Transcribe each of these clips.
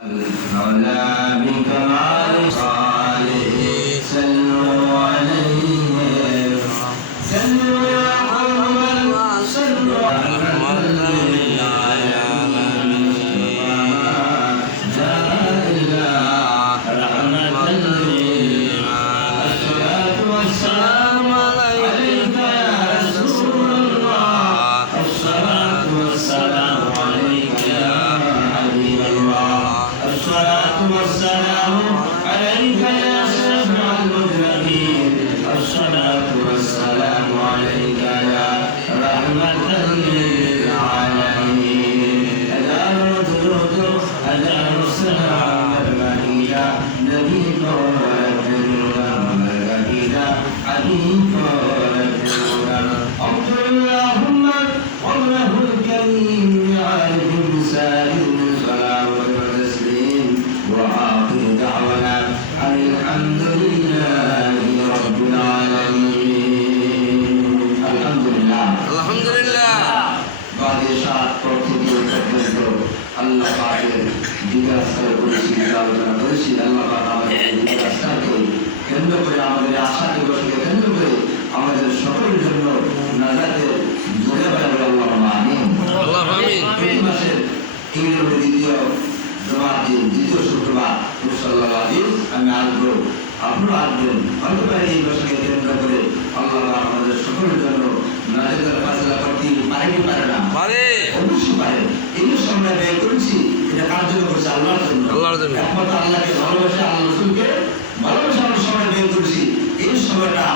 المولى بكمال صالح صلوا عليه صلوا يا محمد صلوا على কেন্দ্র করে আমাদের আশা দিবসকে কেন্দ্র করে আমাদের সকলের জন্য নাজাতের জোরে বলে আল্লাহুম্মা আমিন। প্রতি মাসের ইংরেজি দ্বিতীয় জমার দিন দ্বিতীয় শুক্রবার আমি আসবো, আপনারা আসবেন। হয়তো এই বছরকে কেন্দ্র করে আল্লাহ আমাদের সকলের জন্য নাজাতের ফায়সালা করতে পারে কি পারে না? পারে, অবশ্যই পারে। এই যে সময় ব্যয় করেছি এটা কার জন্য করছে? আল্লাহর জন্য। একমাত্র আল্লাহকে ভালোবাসে, আল্লাহ রসুলকে ভালোবাসে আমরা সময় ব্যয় করেছি। এই সময়টা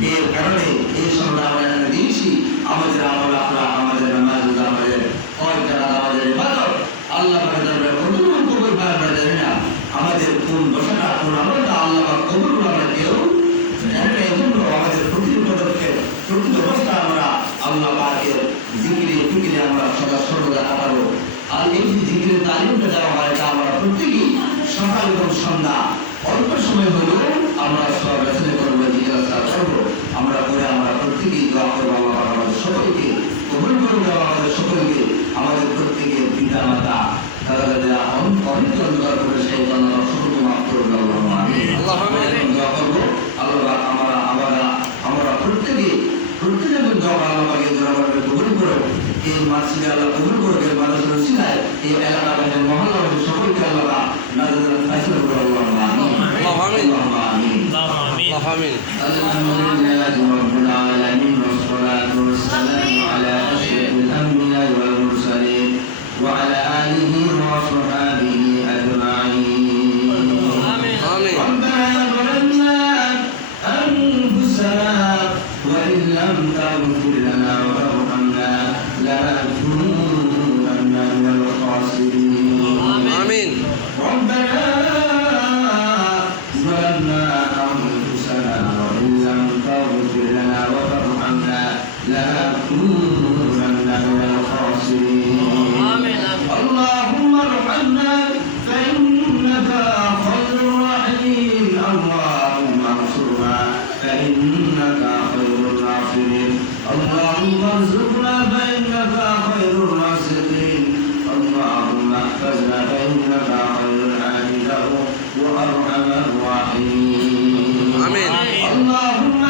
ব্যয়ের কারণে এই সময়টা আমরা এখানে দিয়েছি। আমাদের আমল আখলাক, আমাদের নামাজ রোজা, আমাদের হজ জাকাত, আমাদের ইবাদত আল্লাহ পাকের দরবারে কবুল কবুল আমরা জানি না। আমাদের কোন দশাটা কোন আমলটা আল্লাহ পাক কবুল আমরা কেউ জানি না। এই জন্য আমাদের প্রতিটি পদক্ষেপ প্রতিটি অবস্থা আমরা আল্লাহ পাকের জিকিরে ফিকিরে আমরা সদা সর্বদা কাটাবো। আর এই যে জিকিরের তালিমটা দেওয়া হয় এটা আমরা প্রত্যেকেই সকাল এবং সন্ধ্যা অল্প সময় হলেও আমরা সব রচনা করবো, জিজ্ঞাসা করবো। আমরা করে আমরা প্রত্যেকেই দোয়া করবো আল্লাহ আমাদের সকলকে কবুল করবো, আমাদের সকলকে আমাদের প্রত্যেকের পিতা মাতা দাদা দাদা অনেক অন্ধকার করে সেই আল্লাহ সকলকে মাফ করবো। দোয়া করবো আল্লাহ আমরা প্রত্যেকে দোয়া আল্লাহ আমাদের কবুল করবো। এই মাসিকে আল্লাহ কবুল করবে, মানুষের রসিলায় এই এলাকার মহল্লা সকলকে আল্লাহ নাজাতের ফায়সালা করবো। الحمد لله رب العالمين والصلاة والسلام على أشرف الأنبياء والمرسلين وعلى آله وصحبه أجمعين. ربنا ظلمنا أنفسنا وإن لم تغفر لنا وترحمنا لنكونن من الخاسرين. آمين. ربنا ظلمنا أنفسنا وإن لم تغفر لنا وترحمنا لنكونن من الخاسرين. اللهم ارحمنا فإنك خير الراحمين. اللهم انصرنا فإنك خير الناصرين. اللهم ارزقنا فإنك خير الرازقين. اللهم احفظنا فإنك خير الحافظين وأرحم الراحمين. آمين. اللهم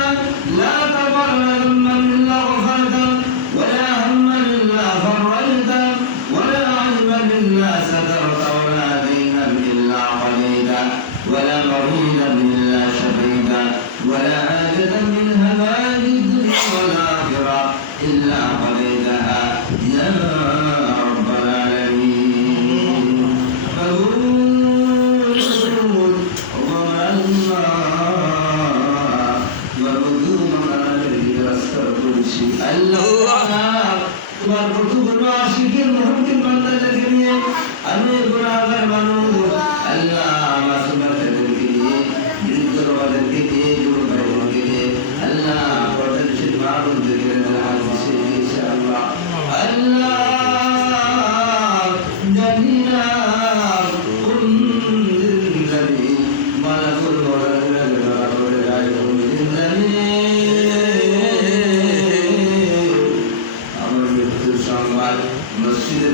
لا تضر ذنبا إلا غفرته ولا هما إلا فرجته ولا عيبا إلا سترته ولا دينا إلا قضيته ولا مريضا إلا شفيته ولا حاجة من هوائج الدنيا والآخرة إلا قضيتها يا رب العالمين. তোমার কতগুলো আশিকের মুহূর্তের বান্দাদেরকে নিয়ে আমি গুনাহগার মানুষ আল্লাহ মাসুমাদেরকে নিয়ে বৃদ্ধবাদেরকে নিয়ে যুবকদেরকে নিয়ে আল্লাহ পর্দাশীল মানুষদেরকে ইনশাআল্লাহ আল্লাহ জানিনা কোন জিন্দেগি মালাকুল মসজিদ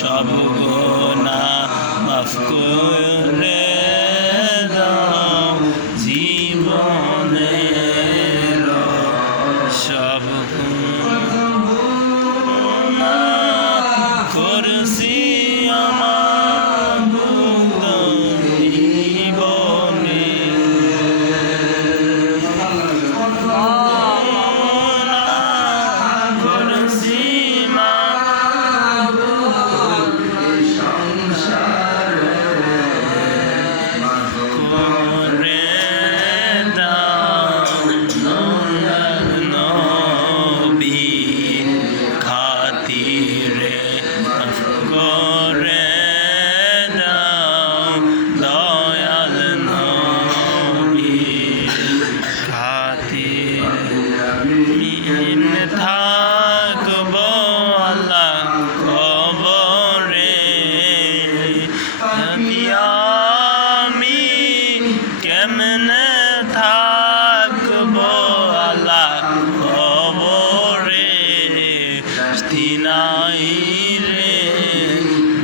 সব গুনাহ মাফ করে দাও জীবনের সব গুনাহ করছি আমার জীবনে করছি করে দাও নবী খাতিরে করে দাও দয়াল নবী খাতিরে থাকবো আল্লাহ কবরে আমি কেমনে থাকবো আল্লাহ কবরে নাই রে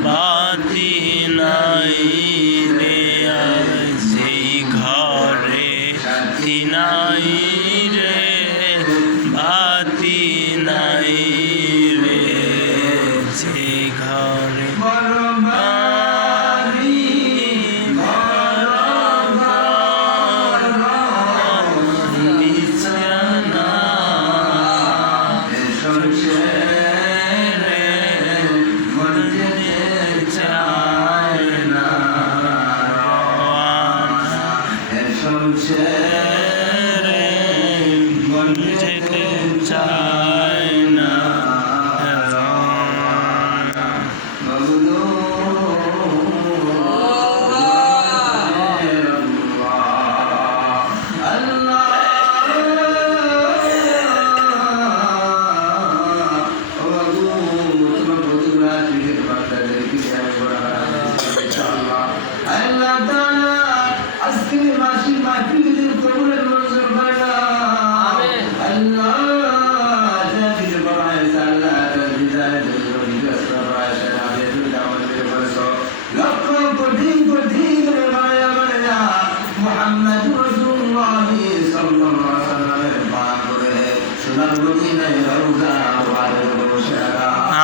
বাতি নাই রে সেই ঘরে নাই রে বাতি নাই রে সেই ঘরে যেতে চায় না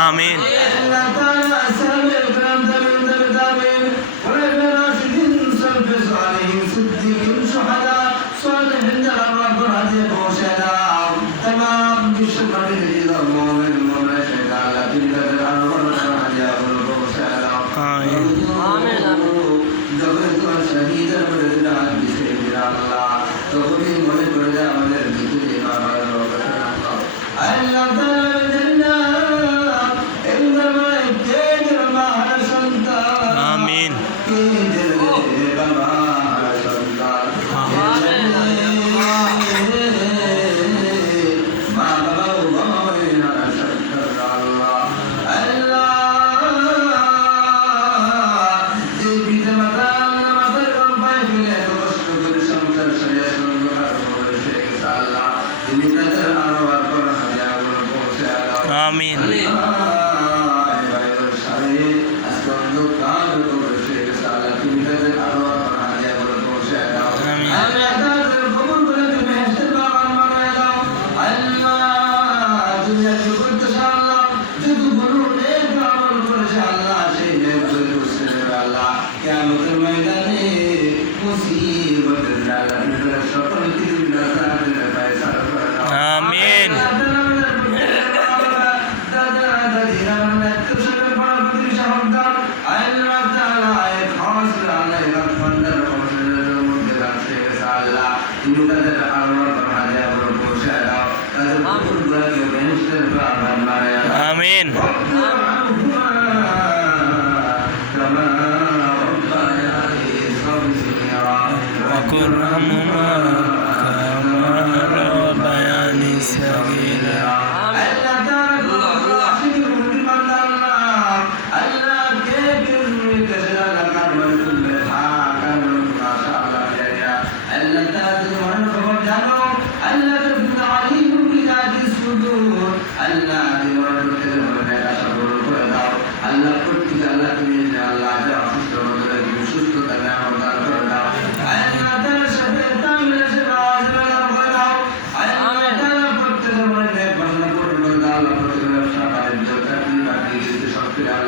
আমিন আমিন আমিন আমিন আমিন وقل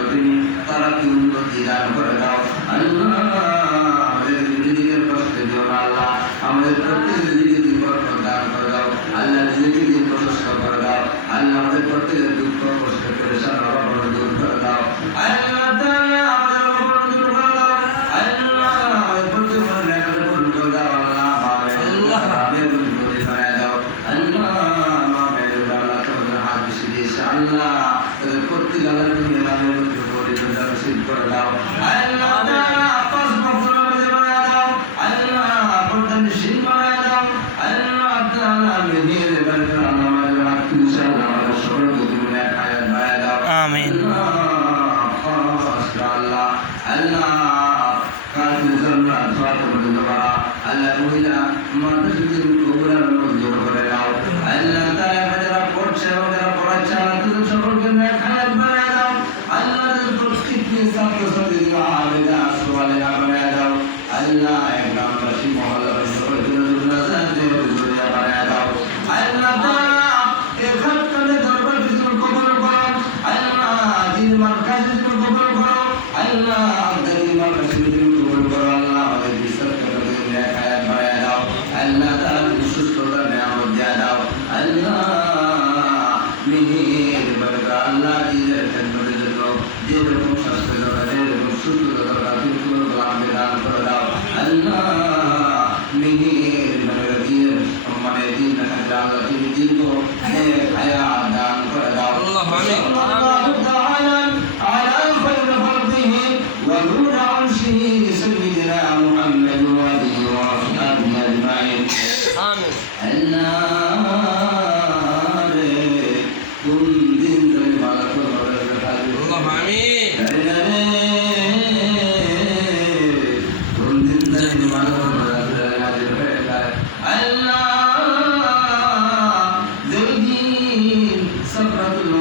তুমি তারা কি উন্নতি দান করে দাও আল্লাহ আমাদের রিজিকের কষ্ট দিও না আল্লাহ আমাদের প্রত্যেকের রিজিকে বরকত দান করে দাও আল্লাহ রিজিকে প্রশস্ত করে দাও আল্লাহ আমাদের প্রত্যেকের দুঃখ কষ্ট পেরেশান অভাব দূর করে দাও আল্লাহ তাআলা আমাদের অভাব দূর করে দাও আল্লাহ আমাদের প্রত্যেকের নেকার পূরণ করে দাও আল্লাহ আল্লাহ আমাদের করে দাও আল্লাহ আমাদের আল্লাহ তোমাদের হাত বেশি দিয়েছে আল্লাহ তাদের প্রত্যেক আল্লাহ তুমি আমাদের করে নসিব করে দাও আল্লাহ তাআলা পাঁচ বছর আমাদের বানায় দাও আল্লাহ পর্দান শিন বানায় দাও আল্লাহ তাআলা মেহের বারকাত আমাদের হাত ইনশাআল্লাহ আমাদের সকলকে তুমি নেক হায়াত বানায় দাও আমিন আল্লাহ আল্লাহ কাফির জান্নাত ফাতে পর্যন্ত বাড়া আল্লাহ মহিলা মাদ্রাসার কবুলার মঞ্জুর করে দাও আল্লাহ তাআলা যারা পড়ছে এবং যারা পড়াচ্ছে আল্লাহ তাদের সকলকে নেক হায়াত বানায় দাও আল্লাহ প্রত্যেককে ছাত্র ছাত্রী আবেদা সোয়ালেহা বানায় দাও আল্লাহ এক গ্রামবাসী মহল্লার সকলকে নাজাত দিয়ে জুড়ে বানায় দাও আল্লাহ তাআলা এখান থেকে দরবার কিছু কবুল করো আল্লাহ দিন মার্কাজ কিছু কবুল করো আল্লাহ দিন মার্কাজ কিছু কবুল করো আল্লাহ আমাদের বিশ্বাস করতে নেক হায়াত বানায় দাও আল্লাহ তাআলা সুস্থতা নিয়ামত দিয়ে দাও আল্লাহ মিহির বরকত আল্লাহ দিনের খেদমতের জন্য যেরকম স্বাস্থ্য দরকার যেরকম সুস্থতা দরকার তুমি আমাদের দান করে দাও আল্লাহ মিহির বরকত দিনের মানে দিন রাখা আল্লাহ তুমি দীর্ঘ নেক হায়াত দান করে দাও আল্লাহ আমিন আল্লাহু তাআলা আলা খায়র খালকিহি ওয়া নূর আরশিহি সাইয়্যিদিনা মুহাম্মদ ওয়া আলিহি ওয়া আসহাবিহি আজমাইন আমিন আল্লাহ রে কোন দিন ধরে ভালো করে রাখবে আল্লাহ আমিন কোন দিন ধরে ভালো করে রাখবে আল্লাহ যেদিন সাফরাতুল